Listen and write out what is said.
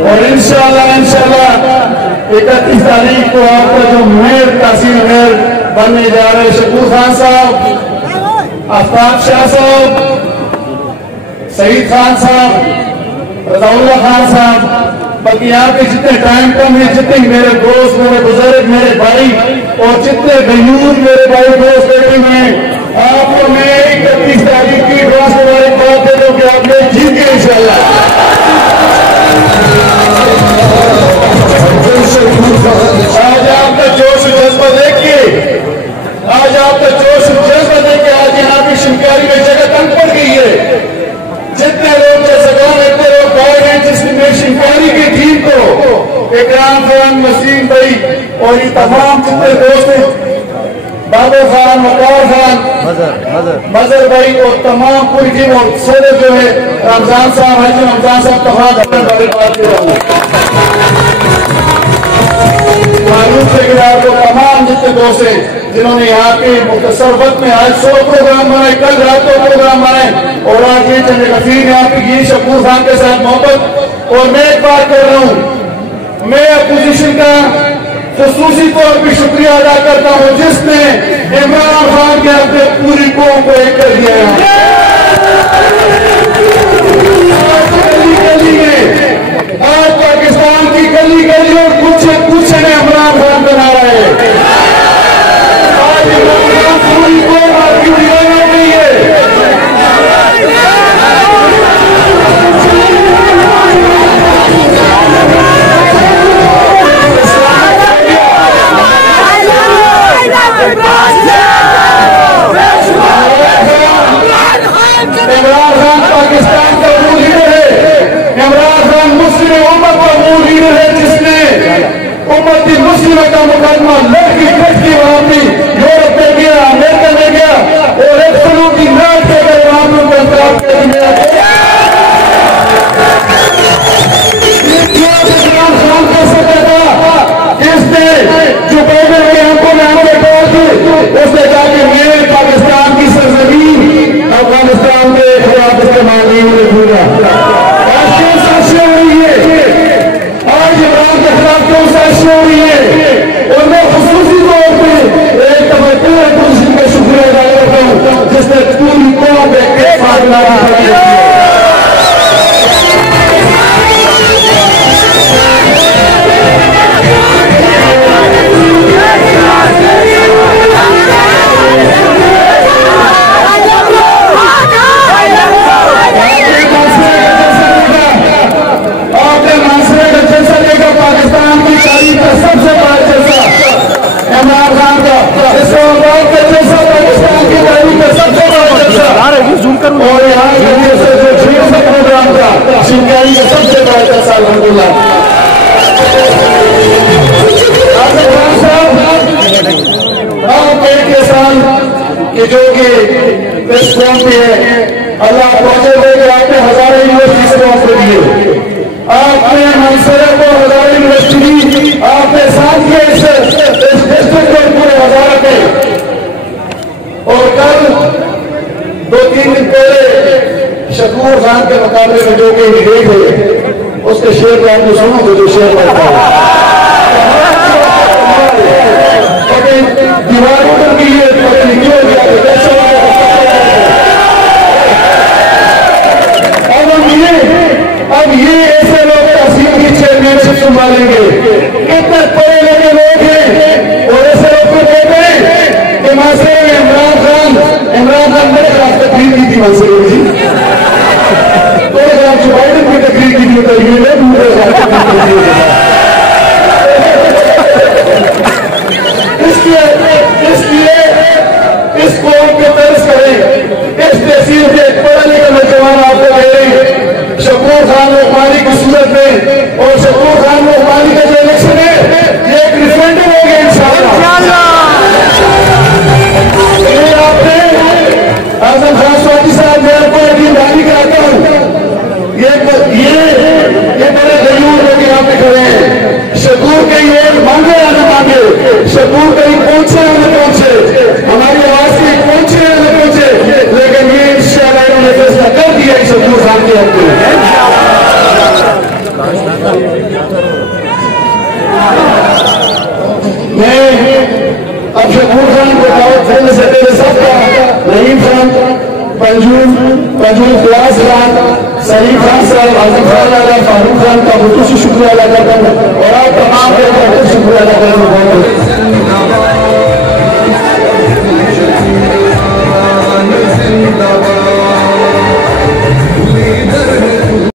और इंशाल्लाह 31 तारीख को आपका जो मेयर तहसील मेयर बनने जा रहे शकूर खान साहब, आफ्ताब शाह साहब, सईद खान साहब, रजाउल्ला खान साहब, बाकी यहाँ पे जितने टाइम कम है, जितने मेरे दोस्त, मेरे बुजुर्ग, मेरे भाई और जितने गयूर मेरे भाई दोस्त बैठे हुए हैं, आपको मैं 31 तारीख की एडवांस मुबारकबाद दे दूं कि आपने जीत गए इंशाल्लाह। आज आपका जोश जज्बा देखिए, आज आपका जोश जज्बा देखिए, आज यहाँ की शिवकारी में जगह तंग पड़ गई है। जितने लोग जैसे इतने लोग गए हैं, जिसमें शिवकारी की टीम को इकराम खान, वसीम भाई और ये तमाम जितने दोस्त हैं, बाबू खान, वकार खान, मजर भाई और तमाम पूरी टीम और सदर जो है रमजान साहब, हाजी रमजान साहब, तमाम बात कर रहा हूँ मालूम से को तमाम जितने दोस्त हैं जिन्होंने यहाँ के मुख्तसर वक्त में आज 100 प्रोग्राम बनाए, कल रात को प्रोग्राम बनाए और आज ये चंद कसीर यहाँ की ये शकूर खान के साथ मोहब्बत। और मैं एक बात कर रहा हूँ, मैं अपोजिशन का खसूसी तौर पर शुक्रिया अदा करता हूँ जिसने इमरान खान के अपने पूरी कौम को एक कर दिया है। आज पाकिस्तान की गली गली और कुछ ने इमरान खान बना रहे हैं। आज इमरान खान पूरी कौम आपकी दीवाना हो गई है। इमरान खान पाकिस्तान का मूल लीडर है। इमरान खान मुस्लिम उम्मत का मूल लीडर है जिसने उम्मती मुस्लिम का मुकदमा लड़की फटकी वहां भी यूरोप में गया, अमेरिका में गया और एक सलूक की नाट के गए वहां पर पंजाब के लिए इमरान खान का सकता था जिसने जो बैठे हुए हमको आंखें तोड़ दी, उसने कहा कि मैं पाकिस्तान की सरजमीन अफगानिस्तान में खिलाफ इस्तेमाल नहीं होने दूंगा। आज क्यों साजिश हो रही है? आज इमरान के खिलाफ क्यों साजिश हो रही है? और मैं खुसूसी तौर पर एक दफा पूरे पोजिशन का शुक्रिया अदा करता हूँ जिसने पूरी कौम में एक साथ लड़ा है। पाकिस्तान की तारीख का सबसे बड़ा जलसा इमरान खान का, इस्लामाबाद का जलसा पाकिस्तान की तारीख का सबसे बड़ा जलसा और यहाँ का प्रोग्राम था शिवकारी का सबसे बड़ा जलसा अल्हम्दुलिल्लाह। आप एक साल के जो कि इस कौम पे है, अल्लाह पहुंचे हुए कि आपने हजारों यूनिवर्सिटी से ऑफर दिए, आपने मंसूरा को हजारों यूनिवर्सिटी, आपने साथ किया इस डिस्ट्रिक्ट को पूरे हजारों पे। और कल 2-3 दिन पहले शकूर खान के मुकाबले में जो कि विधेयक हुए उसके शेर को आपने सुनो तो जो शेर पड़ता है दीवार उतर गई है, क्यों अब ये ऐसे लोग तहसील की चेयरमैनशिप संभालेंगे, कितने पढ़े लिखे लोग हैं और ऐसे लोग को कहते हैं कि मानसे इमरान खान मेरे खिलाफ तकरीर की थी, मानसे जी तो जो बाइडन की तकरीर की थी बताइए इसलिए इस कौम पे तरस करें, इस तहसील से पढ़े लिखे नौजवान आपको कह रहे हैं शकूर खान उस्मानी की सूरत में और शकूर खान उस्मानी का जो इलेक्शन है ये एक रिफरेंडम हो गया इंशाअल्लाह। आपने आजम खान स्वाति साहब मैं आपको यकीन दहानी कराता हूँ, ये बड़े गयूर लोग यहाँ पे खड़े हैं। शकूर कहीं और मांगे या न मांगे, शकूर कहीं पहुंचे या न पंजूल फयाज खान, सलीम खान साहब, आजम खान, फारूक खान का बहुत शुक्रिया अदा करता हूँ और आप तमाम का शुक्रिया अदा